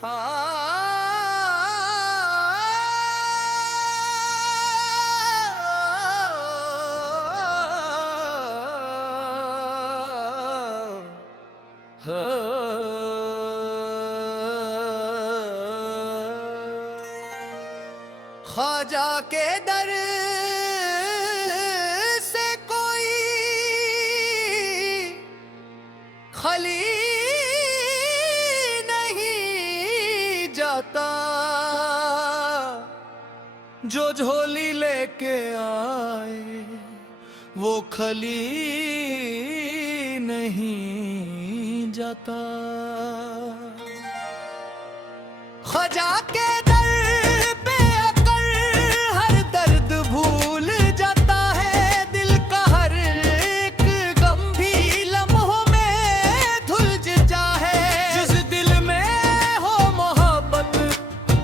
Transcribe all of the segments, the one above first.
ख्वाजा के दर से कोई खली नहीं जाता, जो झोली लेके आए वो खली नहीं जाता। ख्वाजा के दर पे आकर हर दर्द भूल जाता है, दिल का हर एक गम भी लम्हों में धुल जाए। जिस दिल में हो मोहब्बत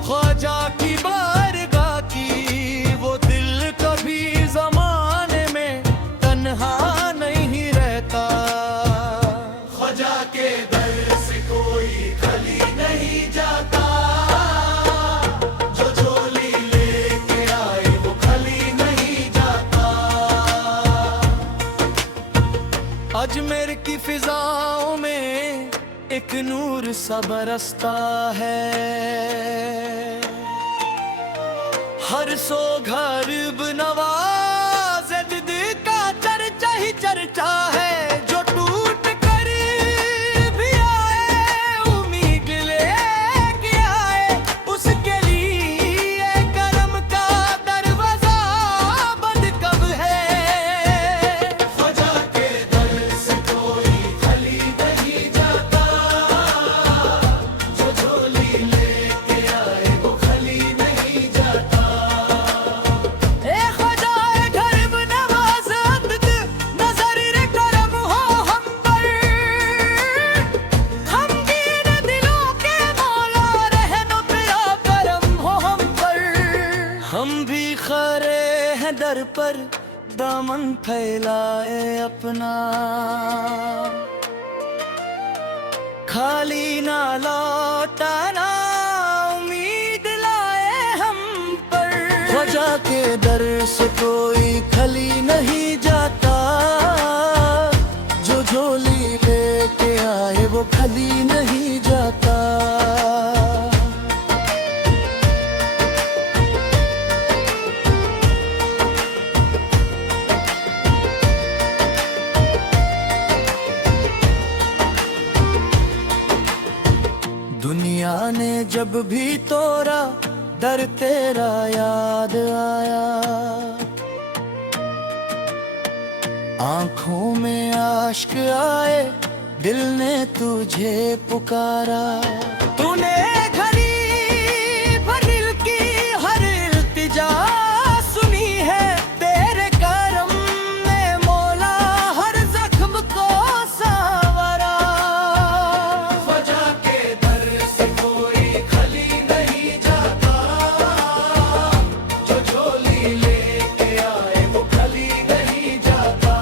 ख्वाजा की बारगाह की, वो दिल कभी ज़माने में तन्हा नहीं रहता। ख्वाजा के दर से कोई खली नहीं जाता, अजमेर की फिजाओं में एक नूर सा बरसता है, हर सो घर नवाज दिद का चर्चा ही चर्चा है। जो टूट कर भी आए उम्मीद लेके आए, उसके लिए करम का दरवाजा बंद कब है। ख्वाजा के दर से कोई खली नहीं जाता, जो झोली लेके आए वो खली नहीं जाता। ए ख्वाजा गरीब नवाज अब्द नजर करम हो हम पर, गमगीन दिलों के मौला रहनो तेरा करम हो हम पर। हम भी खड़े हैं दर पर, दामन फैलाए अपना, खाली ना लौटाना उम्मीद लाए हम पर। ख्वाजा के दर से कोई खली नहीं जाता, जो झोली लेके आए वो खली नहीं जाता। दुनिया ने जब भी तोड़ा दर तेरा याद आया, आंखों में आश्क आए दिल ने तुझे पुकारा। तूने घड़ी भर दिल की हर इल्तिजा सुनी है, तेरे करम ने मौला हर जख्म को संवारा। ख्वाजा के दर से कोई खली नहीं जाता, जो झोली लेके आए वो खली नहीं जाता।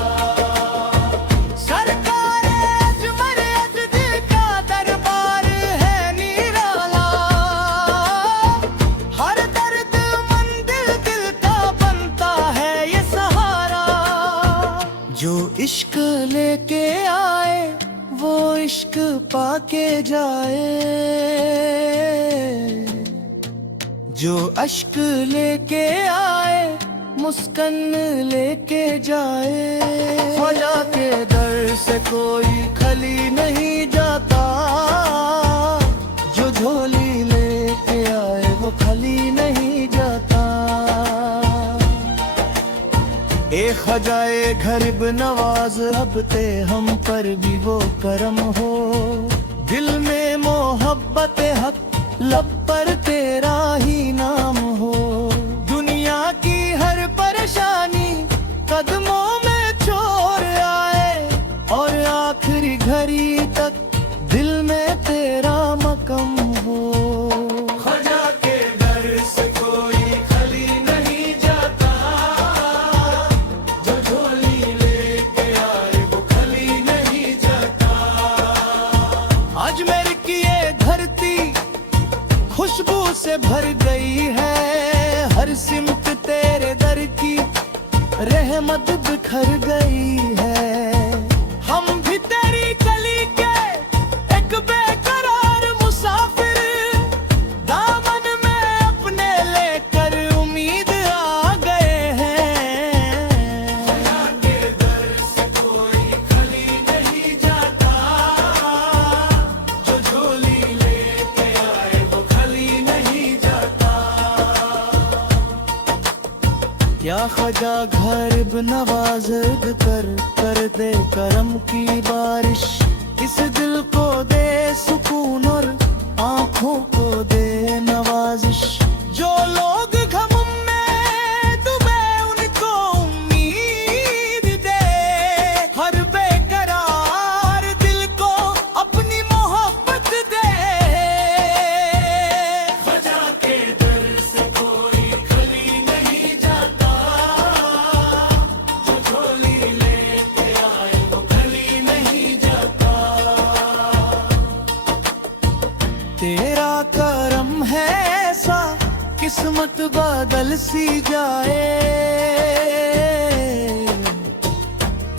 सरकार अजमर अजद का दरबार है निराला, हर दर्द मंदिर दिल का बनता है ये सहारा। जो इश्क लेके आए वो इश्क पाके जाए, जो अश्क लेके आए मुस्कान लेके जाए। ख्वाजा के दर से कोई खली नहीं जाता, जो झोली लेके आए वो खली नहीं जाता। ए ख्वाजाए गरीब नवाज अब ते हम पर भी वो करम हो, दिल में मोहब्बत हक लब पर तेरा ही नाम हो। दुनिया की हर परेशानी कदमों में छोड़ आए, और आखिरी घड़ी तक दिल में तेरा मकम हो। ख्वाजा के दर से कोई खली नहीं जाता, जो झोली लेके आए वो खली नहीं जाता। अजमेर की ये धरती खुशबू से भर गई है हर सिमत तेरे दर की, रहमत बिखर गई है। हम भी तेरी गली के एक बेकरार मुसाफिर, दामन में अपने लेकर उम्मीद आ गए हैं। के दर से कोई खाली नहीं जाता, जो झोली लेके आए वो खाली नहीं जाता। या ख्वाजा गरीब नवाज कर दे करम की बारिश, इस दिल को दे सुकून और आंखों को दे नवाजिश। जो लोग घम में डूबे उनको उम्मीद दे, हर बेकरार दिल को अपनी मोहब्बत दे। ख्वाजा के दर से कोई खाली नहीं जाता, जो झोली लेके आए वो खाली नहीं जाता। तेरा करम है ऐसा किस्मत बादल सी जाए,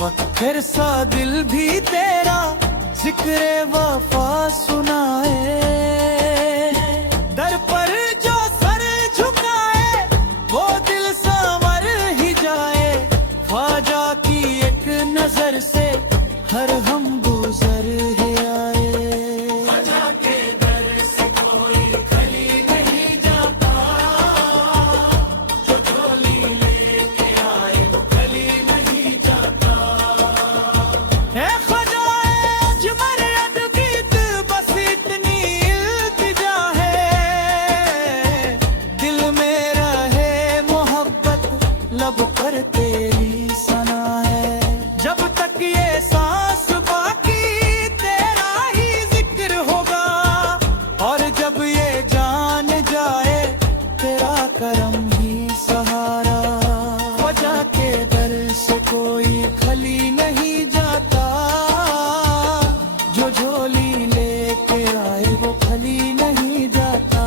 वक्त सा दिल भी तेरा जिक्र वफा सुनाए। दर पर जो सर झुकाए वो दिल संवर ही जाए, ख्वाजा की एक नजर से हर हम गुजर ही आए। ख्वाजा के दर से कोई खाली नहीं जाता, जो झोली लेके आए वो खाली नहीं जाता। है ख्वाजा अजमर अदगीत बस इतनी इल्तिजा है, दिल में रहे मोहब्बत लब पर तेरी सना है। जब तक ये सांस बाकी तेरा ही जिक्र होगा, और जब ये जान जाए तेरा करम ही सहारा। ख्वाजा के दर से कोई खाली नहीं जाता, जो झोली लेके आए वो खाली नहीं जाता।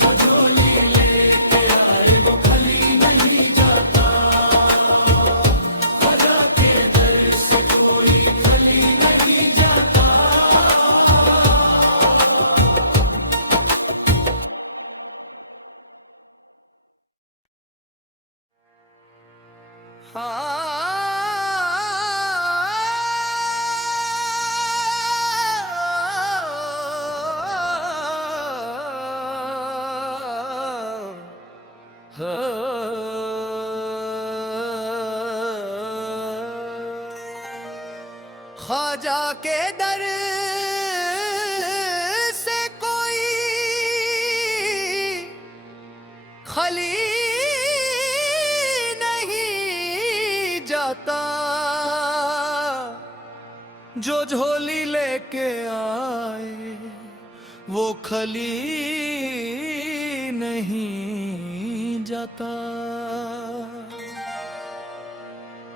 जो झोली लेके आए वो खाली नहीं जाता। ख्वाजा के दर से कोई खाली नहीं जाता। ख्वाजा के दर से कोई खाली नहीं जाता, जो झोली लेके आए वो खाली नहीं जाता।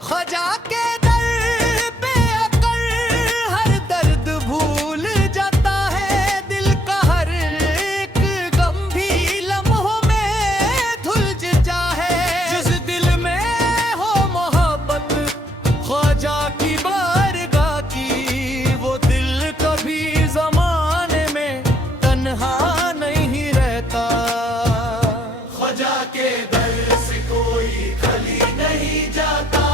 ख्वाजा के दर पे आकर हर दर्द भूल जाता है, दिल का हर एक गम भी लम्हों में धुल जाए। जिस दिल में हो मोहब्बत ख्वाजा की बारगाह की, वो दिल कभी ज़माने में तन्हा नहीं रहता। ख्वाजा के दर से कोई खाली नहीं जाता,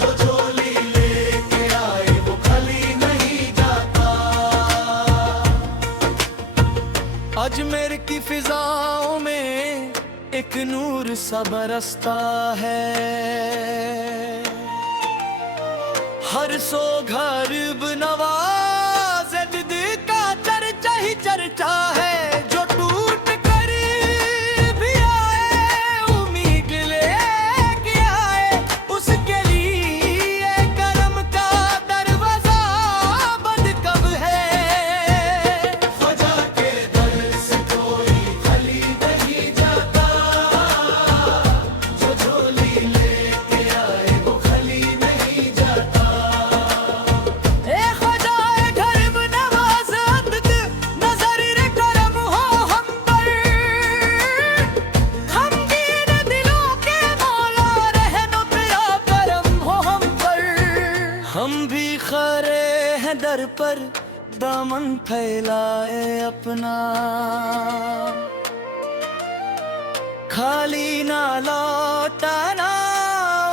जो झोली लेके आए वो खाली नहीं जाता। अजमेर की फिजाओं में एक नूर सा बरसता है, हर सो गरीब नवाज दिल का चर्चा ही चर्चा है। जो टूट कर भी आए उम्मीद लेके आए, उसके लिए करम का दरवाजा बंद कब है। ख्वाजा के दर से कोई खाली नहीं जाता, जो झोली लेके आए वो खाली नहीं जाता। ख्वाजा गरीब नवाज खड़े हैं दर पर, दामन फैलाए अपना, खाली ना लौटाना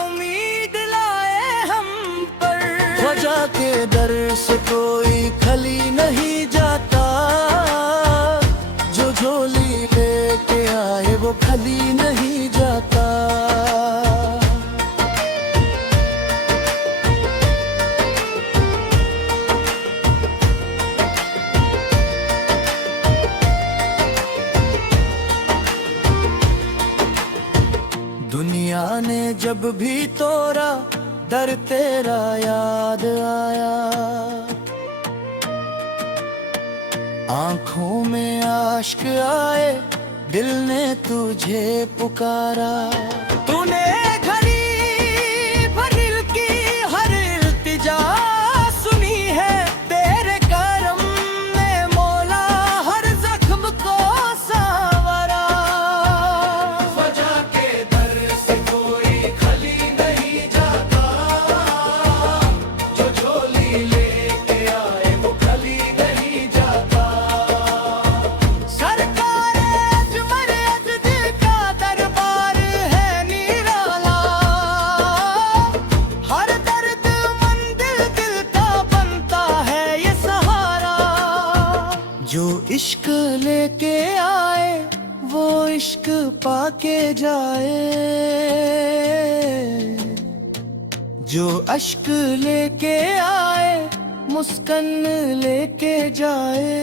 उम्मीद लाए हम पर। ख्वाजा के दर से कोई खली नहीं जाता, जो झोली लेके आए वो खली नहीं जाता। दुनिया ने जब भी तोड़ा दर तेरा याद आया, आंखों में आश्क आए दिल ने तुझे पुकारा। तूने घड़ी भर दिल की हर इल्तिजा सुनी है, तेरे करम ने मौला हर जख्म को संवारा। ख्वाजा के दर से कोई खली नहीं जाता, जो झोली लेके आए वो खली नहीं जाता। सरकार अजमर अजदिल का दरबार है निराला, हर दर्द मंदिर दिल का बनता है ये सहारा। जो इश्क लेके आए वो इश्क पाके जाए, जो अश्क लेके आए मुस्कान लेके जाए।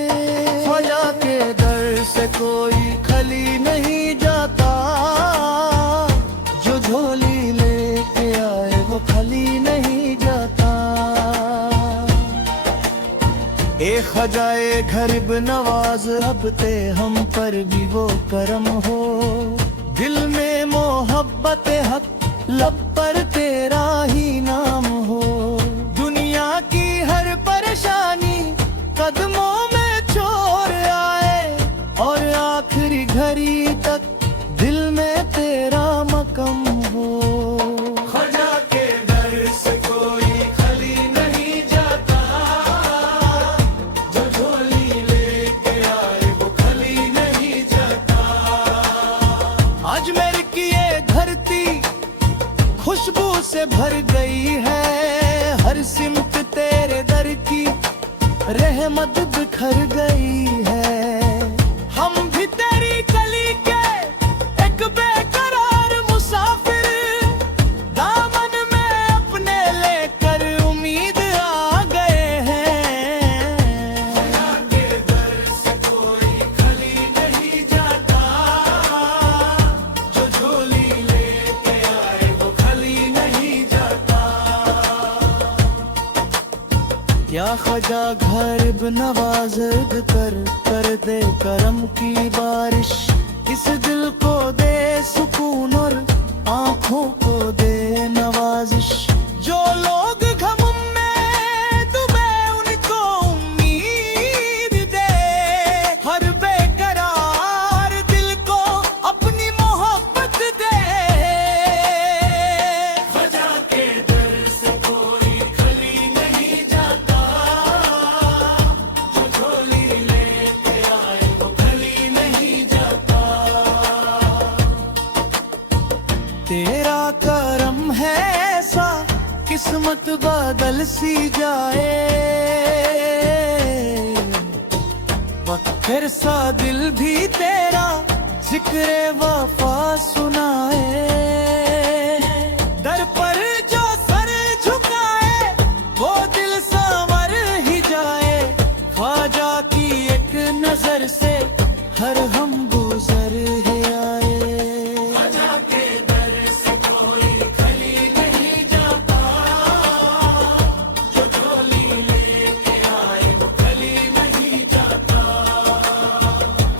ख्वाजा के दर से कोई खली नहीं जाता, जो झोली लेके आए वो खली नहीं जाता। ए ख्वाजाए गरीब नवाज अब ते हम पर भी वो करम हो, दिल में मोहब्बत हक लब पर तेरा ही नाम हो। दुनिया की हर परेशानी कदमों में छोड़ आए, और आखिरी घड़ी तक दिल में तेरा मकम हो। ख्वाजा के दर से कोई खली नहीं जाता, जो झोली लेके आए वो खली नहीं जाता। अजमेर की ये धरती खुशबू से भर गई है, हर सिमत तेरे दर की रहमत बिखर गई है। हम भी तेरी गली के एक बेकरार मुसाफिर, दामन में अपने लेकर उम्मीद आ गए हैं। ख्वाजा के दर से कोई खली नहीं जाता, जो झोली लेके आए वो खली नहीं जाता। या ख्वाजा गरीब नवाज कर दे करम की बारिश, इस दिल को दे सुकून और आंखों को दे नवाजिश। जो लोग गम में डूबे उनको उम्मीद दे, हर बेकरार दिल को अपनी मोहब्बत दे। ख्वाजा के दर से कोई खली नहीं जाता, जो झोली लेके आए वो खली नहीं जाता। तेरा करम है ऐसा किस्मत बदल सी जाए, वक्त सा दिल भी तेरा जिक्र वफा सुनाए। दर पर जो सर झुकाए वो दिल संवर ही जाए, ख्वाजा की एक नजर से हर हम गुजर ही आए। ख्वाजा के दर से कोई खली नहीं जाता, जो झोली लेके आए वो खली नहीं जाता।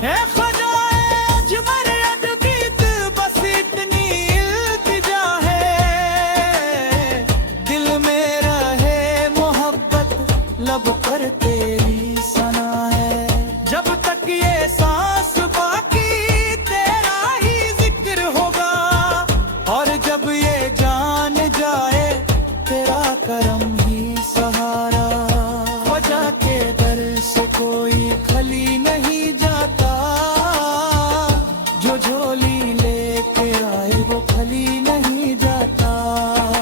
है ख्वाजाए अजमर अदबीत बस इतनी इल्तिजा है, दिल में रहे मोहब्बत लब पर तेरी सना है। जब तक ये सांस बाकी तेरा ही जिक्र होगा, और जब ये जान जाए तेरा करम ही सहारा। कली लेके आए वो खली नहीं जाता।